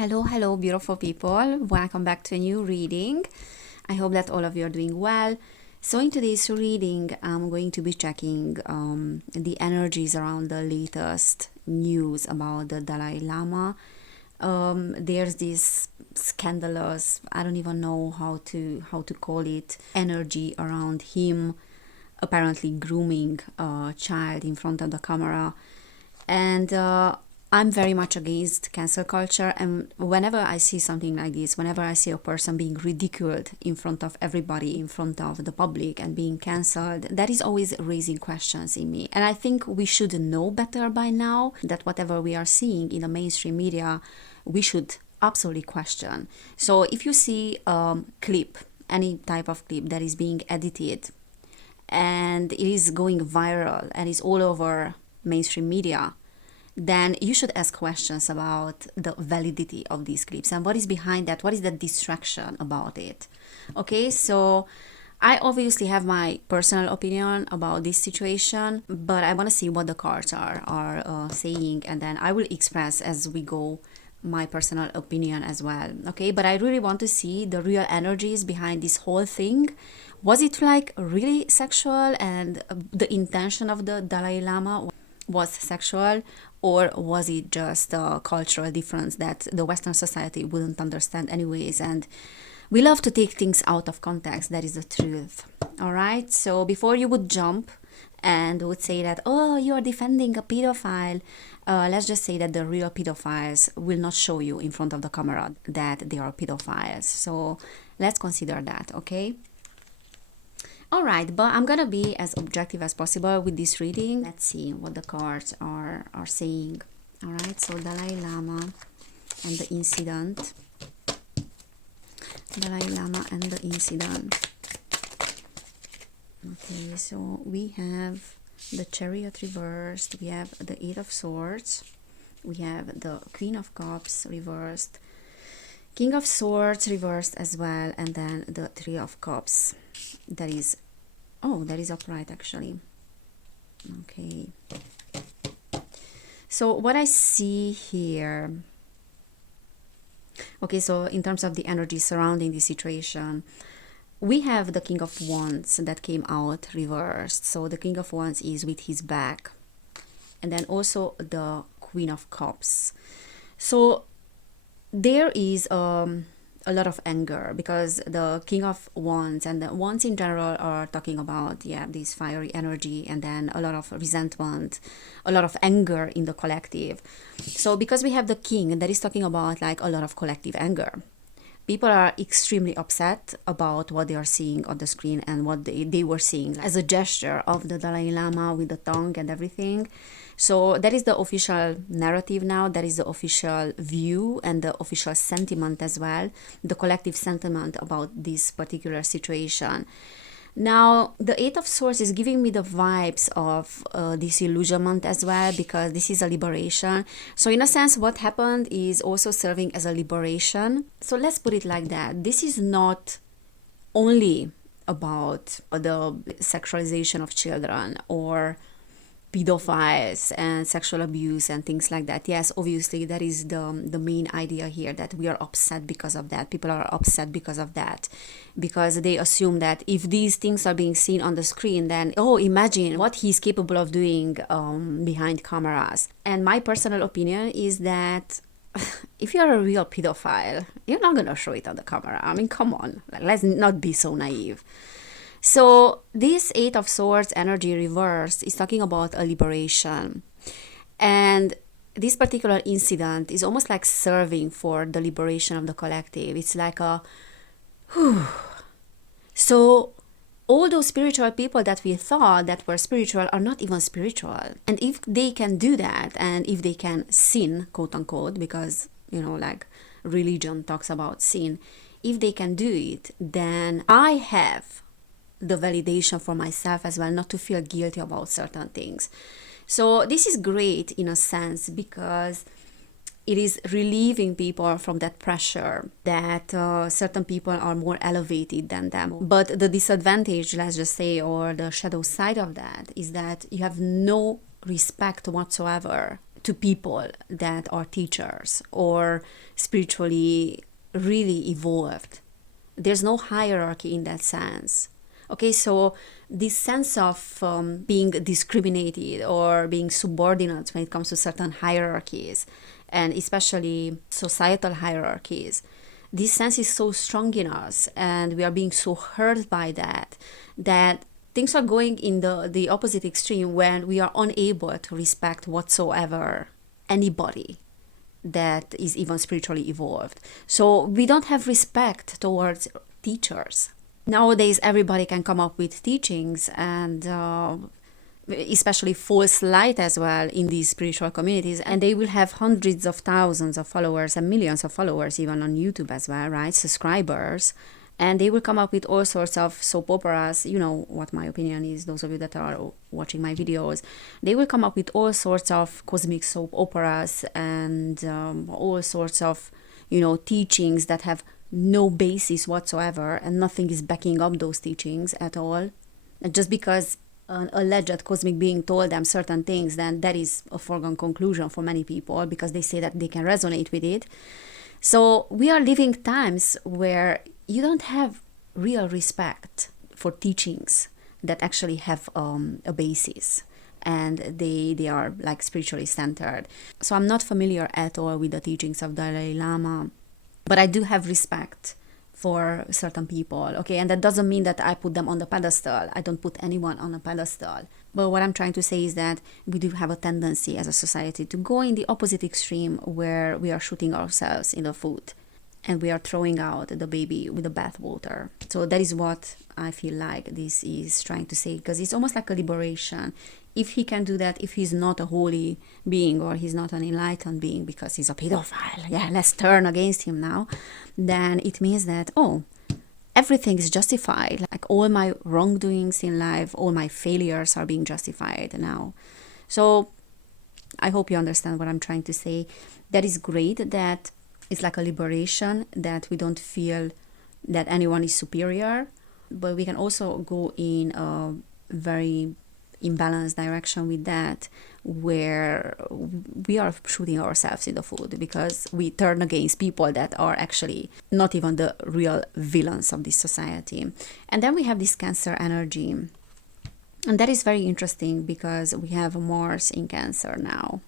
Hello, beautiful people. Welcome back to a new reading. I hope that all of you are doing well. So, in today's reading, I'm going to be checking the energies around the latest news about the Dalai Lama. There's this scandalous, I don't even know how to call it, energy around him apparently grooming a child in front of the camera. And I'm very much against cancel culture. And whenever I see something like this, whenever I see a person being ridiculed in front of everybody, in front of the public, and being cancelled, that is always raising questions in me. And I think we should know better by now that whatever we are seeing in the mainstream media, we should absolutely question. So if you see a clip, any type of clip that is being edited, and it is going viral and is all over mainstream media, then you should ask questions about the validity of these clips and what is behind that, what is the distraction about it. Okay, so I obviously have my personal opinion about this situation, but I want to see what the cards are saying, and then I will express as we go my personal opinion as well. Okay, but I really want to see the real energies behind this whole thing. Was it like really sexual, and the intention of the Dalai Lama was sexual, or was it just a cultural difference that the Western society wouldn't understand anyways? And we love to take things out of context. That is the truth. All right, so before you would jump and would say that, oh, you are defending a pedophile, let's just say that the real pedophiles will not show you in front of the camera that they are pedophiles. So let's consider that, okay? All right, but I'm gonna be as objective as possible with this reading. Let's see what the cards are saying. All right, so Dalai Lama and the incident. Dalai Lama and the incident. Okay, so we have the Chariot reversed, we have the Eight of Swords, we have the Queen of Cups reversed, King of Swords reversed as well, and then the Three of Cups. That is upright actually. Okay. So what I see here, okay, so in terms of the energy surrounding the situation, we have the King of Wands that came out reversed. So the King of Wands is with his back. And then also the Queen of Cups. So there is a lot of anger, because the King of Wands and the Wands in general are talking about, this fiery energy, and then a lot of resentment, a lot of anger in the collective. So because we have the King that is talking about like a lot of collective anger, people are extremely upset about what they are seeing on the screen and what they were seeing as a gesture of the Dalai Lama with the tongue and everything. So that is the official narrative now, that is the official view and the official sentiment as well, the collective sentiment about this particular situation. Now, the Eight of Swords is giving me the vibes of disillusionment as well, because this is a liberation. So in a sense, what happened is also serving as a liberation. So let's put it like that. This is not only about the sexualization of children or pedophiles and sexual abuse and things like that. Yes, obviously that is the main idea here, that we are upset because of that. People are upset because of that, because they assume that if these things are being seen on the screen, then imagine what he's capable of doing behind cameras. And my personal opinion is that if you're a real pedophile, you're not gonna show it on the camera. I mean, come on, let's not be so naive. So this Eight of Swords energy reversed is talking about a liberation. And this particular incident is almost like serving for the liberation of the collective. It's like a, whew. So all those spiritual people that we thought that were spiritual are not even spiritual. And if they can do that, and if they can sin, quote unquote, because, like religion talks about sin, if they can do it, then I have the validation for myself as well, not to feel guilty about certain things. So this is great in a sense, because it is relieving people from that pressure that certain people are more elevated than them. But the disadvantage, let's just say, or the shadow side of that, is that you have no respect whatsoever to people that are teachers or spiritually really evolved. There's no hierarchy in that sense. Okay, so this sense of being discriminated or being subordinate when it comes to certain hierarchies, and especially societal hierarchies, this sense is so strong in us, and we are being so hurt by that, that things are going in the opposite extreme when we are unable to respect whatsoever anybody that is even spiritually evolved. So we don't have respect towards teachers. Nowadays, everybody can come up with teachings, and especially false light as well in these spiritual communities, and they will have hundreds of thousands of followers and millions of followers even on YouTube as well, right? Subscribers. And they will come up with all sorts of soap operas. You know what my opinion is, those of you that are watching my videos. They will come up with all sorts of cosmic soap operas and all sorts of, teachings that have no basis whatsoever, and nothing is backing up those teachings at all. And just because an alleged cosmic being told them certain things, then that is a foregone conclusion for many people, because they say that they can resonate with it. So we are living times where you don't have real respect for teachings that actually have a basis, and they are like spiritually centered. So I'm not familiar at all with the teachings of Dalai Lama, but I do have respect for certain people, okay? And that doesn't mean that I put them on the pedestal. I don't put anyone on a pedestal. But what I'm trying to say is that we do have a tendency as a society to go in the opposite extreme, where we are shooting ourselves in the foot and we are throwing out the baby with the bathwater. So that is what I feel like this is trying to say, because it's almost like a liberation. If he can do that, if he's not a holy being or he's not an enlightened being because he's a pedophile, let's turn against him now, then it means that, everything is justified. Like all my wrongdoings in life, all my failures are being justified now. So I hope you understand what I'm trying to say. That is great that it's like a liberation, that we don't feel that anyone is superior, but we can also go in a very imbalanced direction with that, where we are shooting ourselves in the foot because we turn against people that are actually not even the real villains of this society. And then we have this Cancer energy, and that is very interesting because we have Mars in Cancer now.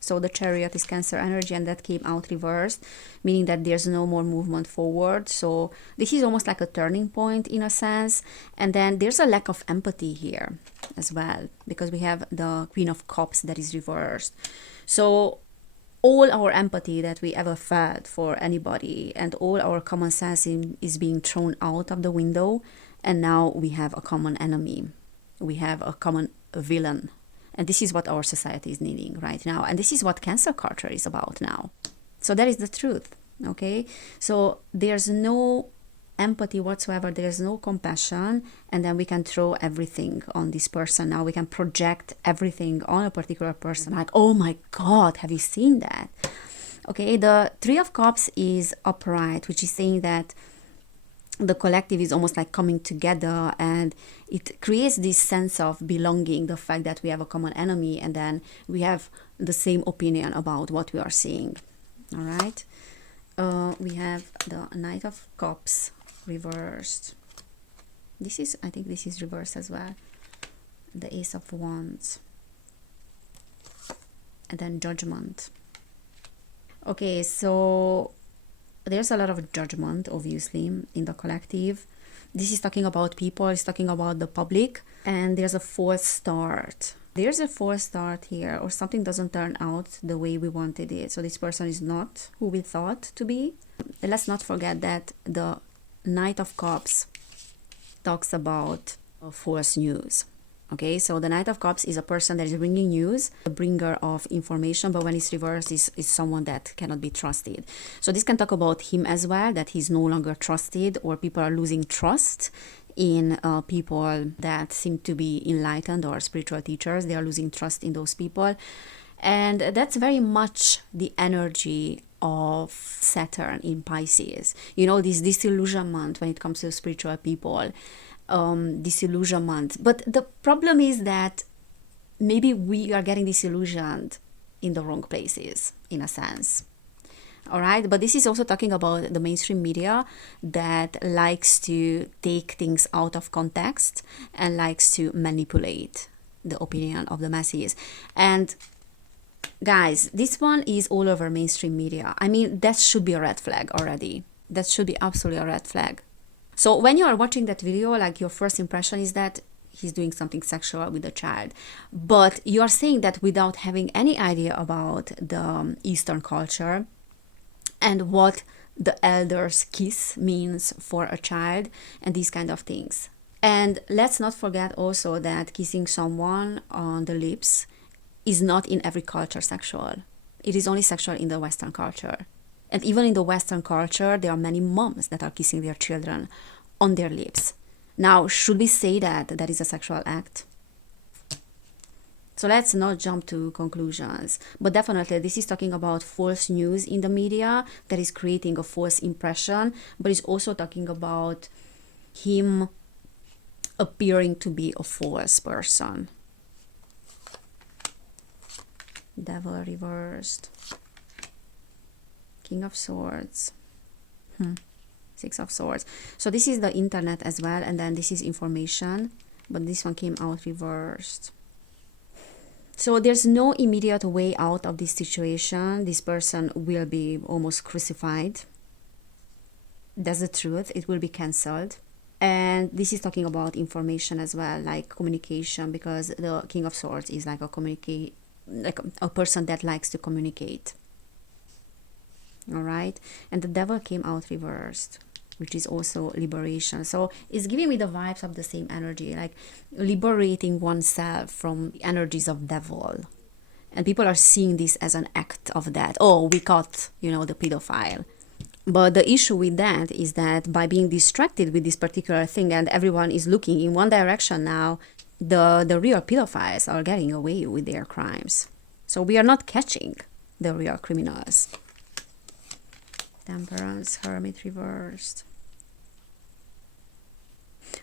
So the Chariot is Cancer energy, and that came out reversed, meaning that there's no more movement forward. So this is almost like a turning point in a sense. And then there's a lack of empathy here as well, because we have the Queen of Cups that is reversed. So all our empathy that we ever felt for anybody and all our common sense is being thrown out of the window. And now we have a common enemy. We have a common villain. And this is what our society is needing right now. And this is what Cancer culture is about now. So that is the truth, okay? So there's no empathy whatsoever. There's no compassion. And then we can throw everything on this person. Now we can project everything on a particular person. Like, oh my God, have you seen that? Okay, the Three of Cups is upright, which is saying that the collective is almost like coming together, and it creates this sense of belonging, the fact that we have a common enemy and then we have the same opinion about what we are seeing. All right, we have the Knight of Cups reversed. I think this is reversed as well. The Ace of Wands, and then Judgment. Okay, so there's a lot of judgment, obviously, in the collective. This is talking about people, it's talking about the public, and there's a false start. There's a false start here, or something doesn't turn out the way we wanted it. So this person is not who we thought to be. Let's not forget that the Knight of Cups talks about false news. Okay, so the Knight of Cups is a person that is bringing news, a bringer of information, but when it's reversed, is someone that cannot be trusted. So this can talk about him as well, that he's no longer trusted, or people are losing trust in people that seem to be enlightened or spiritual teachers. They are losing trust in those people. And that's very much the energy of Saturn in Pisces. You know, this disillusionment when it comes to spiritual people. Disillusionment. But the problem is that maybe we are getting disillusioned in the wrong places, in a sense. All right, but this is also talking about the mainstream media that likes to take things out of context and likes to manipulate the opinion of the masses. And guys, this one is all over mainstream media. I mean, that should be a red flag already. That should be absolutely a red flag. So when you are watching that video, like, your first impression is that he's doing something sexual with a child. But you are saying that without having any idea about the Eastern culture and what the elder's kiss means for a child and these kind of things. And let's not forget also that kissing someone on the lips is not in every culture sexual. It is only sexual in the Western culture. And even in the Western culture, there are many moms that are kissing their children on their lips. Now, should we say that that is a sexual act? So let's not jump to conclusions. But definitely, this is talking about false news in the media that is creating a false impression, but it's also talking about him appearing to be a false person. Devil reversed. King of Swords. Six of Swords. So this is the internet as well, and then this is information, but this one came out reversed. So there's no immediate way out of this situation. This person will be almost crucified. That's the truth. It will be cancelled. And this is talking about information as well, like communication, because the King of Swords is like a person that likes to communicate. All right, and the Devil came out reversed, which is also liberation. So it's giving me the vibes of the same energy, like liberating oneself from the energies of devil. And people are seeing this as an act of that. Oh, we caught, the pedophile. But the issue with that is that by being distracted with this particular thing and everyone is looking in one direction now, the real pedophiles are getting away with their crimes. So we are not catching the real criminals. Temperance, Hermit reversed.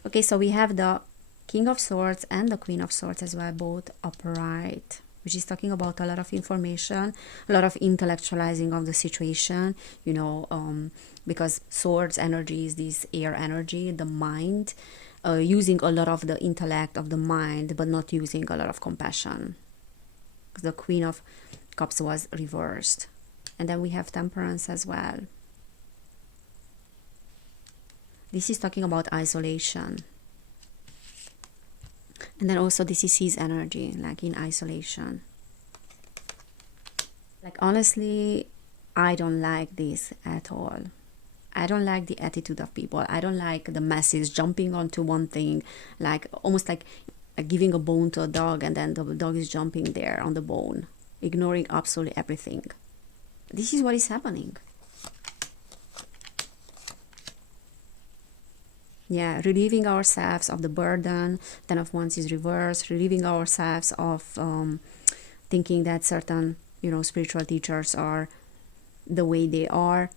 Okay, so we have the King of Swords and the Queen of Swords as well, both upright, which is talking about a lot of information, a lot of intellectualizing of the situation, because swords energy is this air energy, the mind, using a lot of the intellect of the mind, but not using a lot of compassion. The Queen of Cups was reversed. And then we have Temperance as well. This is talking about isolation. And then also this is his energy, like in isolation. Like, honestly, I don't like this at all. I don't like the attitude of people. I don't like the masses jumping onto one thing, like almost like giving a bone to a dog and then the dog is jumping there on the bone, ignoring absolutely everything. This is what is happening. Yeah, relieving ourselves of the burden. Ten of Wands is reversed. Relieving ourselves of thinking that certain, spiritual teachers are the way they are.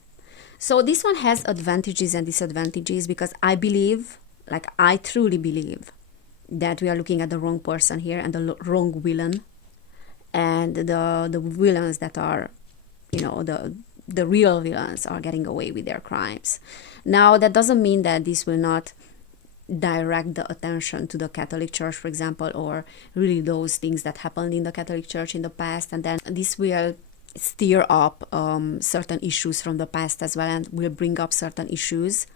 So this one has advantages and disadvantages, because I truly believe that we are looking at the wrong person here and the wrong villain, and the villains that are, the real villains are getting away with their crimes. Now, that doesn't mean that this will not direct the attention to the Catholic Church, for example, or really those things that happened in the Catholic Church in the past, and then this will stir up certain issues from the past as well, and will bring up certain issues.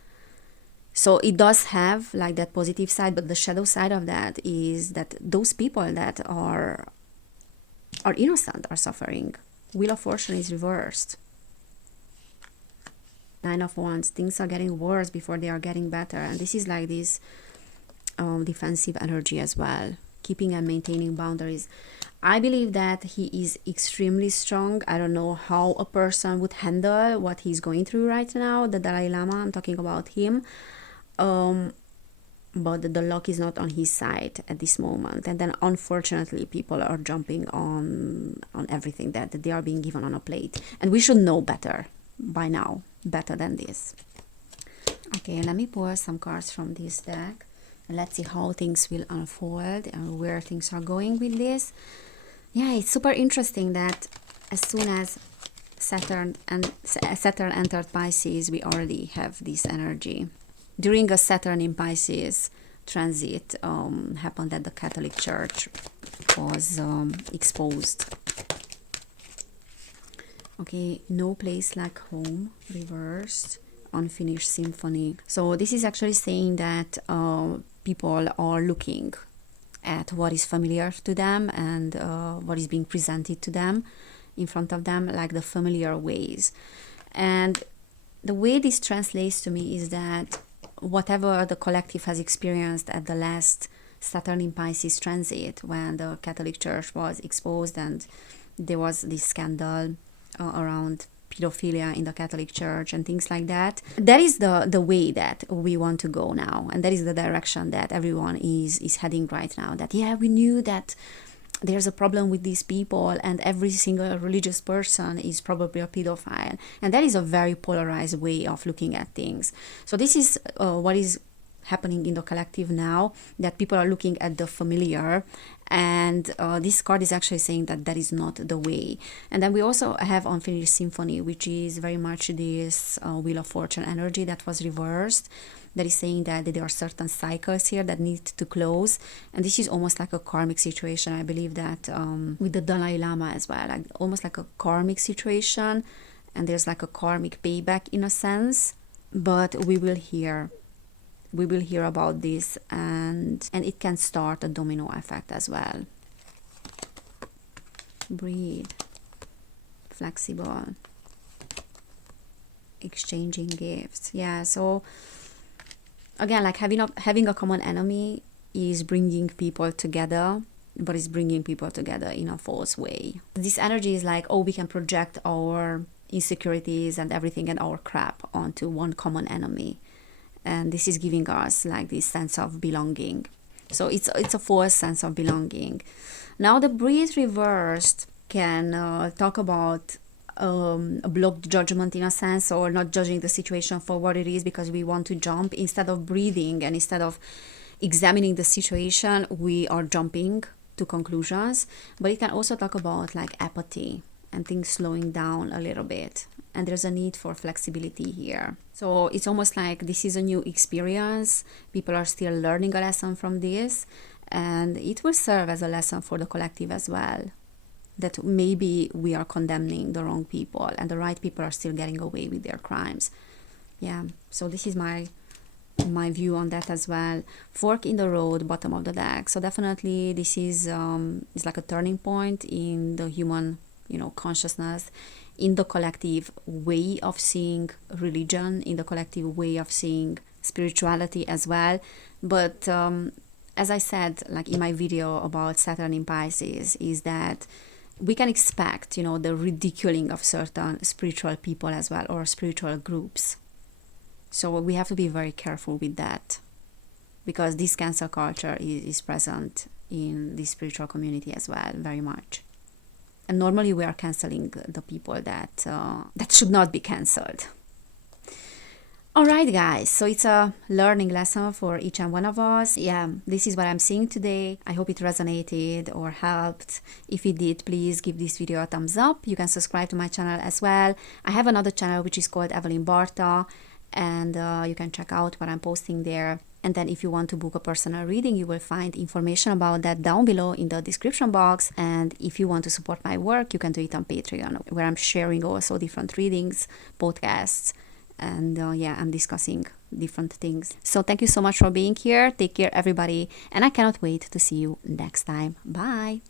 So it does have like that positive side, but the shadow side of that is that those people that are innocent are suffering. Wheel of Fortune is reversed. Nine of Wands, things are getting worse before they are getting better. And this is like this defensive energy as well, keeping and maintaining boundaries. I believe that he is extremely strong. I don't know how a person would handle what he's going through right now. The Dalai Lama, I'm talking about him. But the luck is not on his side at this moment. And then unfortunately, people are jumping on everything that they are being given on a plate. And we should know better by now, better than this. Okay, let me pull some cards from this deck. And let's see how things will unfold and where things are going with this. Yeah, it's super interesting that as soon as Saturn entered Pisces, we already have this energy. During a Saturn in Pisces transit happened that the Catholic Church was exposed. Okay, no place like home, reversed, unfinished symphony. So this is actually saying that people are looking at what is familiar to them and what is being presented to them in front of them, like the familiar ways. And the way this translates to me is that whatever the collective has experienced at the last Saturn in Pisces transit, when the Catholic Church was exposed and there was this scandal around pedophilia in the Catholic Church and things like that. That is the way that we want to go now, and that is the direction that everyone is heading right now. That we knew that there's a problem with these people, and every single religious person is probably a pedophile, and that is a very polarized way of looking at things. So this is what is happening in the collective now, that people are looking at the familiar, and this card is actually saying that that is not the way. And then we also have Unfinished Symphony, which is very much this Wheel of Fortune energy that was reversed, that is saying that there are certain cycles here that need to close, and this is almost like a karmic situation. I believe that with the Dalai Lama as well, like almost like a karmic situation, and there's like a karmic payback in a sense, but we will hear about this, and it can start a domino effect as well. Breathe, flexible, exchanging gifts. Yeah, so again, like having a common enemy is bringing people together, but it's bringing people together in a false way. This energy is like, oh, we can project our insecurities and everything and our crap onto one common enemy, and this is giving us like this sense of belonging. So it's a false sense of belonging. Now the Breathe reversed can talk about a blocked judgment in a sense, or not judging the situation for what it is because we want to jump instead of breathing, and instead of examining the situation we are jumping to conclusions. But it can also talk about like apathy and things slowing down a little bit, and there's a need for flexibility here. So it's almost like this is a new experience, people are still learning a lesson from this, and it will serve as a lesson for the collective as well, that maybe we are condemning the wrong people and the right people are still getting away with their crimes. Yeah, so this is my view on that as well. Fork in the road, bottom of the deck. So definitely this is like a turning point in the human consciousness, in the collective way of seeing religion, in the collective way of seeing spirituality as well. But as I said, like in my video about Saturn in Pisces, is that we can expect, the ridiculing of certain spiritual people as well, or spiritual groups. So we have to be very careful with that, because this cancel culture is present in the spiritual community as well, very much. And normally we are canceling the people that should not be cancelled. All right, guys, so it's a learning lesson for each and one of us. Yeah, this is what I'm seeing today. I hope it resonated or helped. If it did, please give this video a thumbs up. You can subscribe to my channel as well. I have another channel which is called Evelin Barta, and you can check out what I'm posting there. And then if you want to book a personal reading, you will find information about that down below in the description box. And if you want to support my work, you can do it on Patreon, where I'm sharing also different readings, podcasts, and I'm discussing different things. So thank you so much for being here. Take care, everybody, and I cannot wait to see you next time. Bye.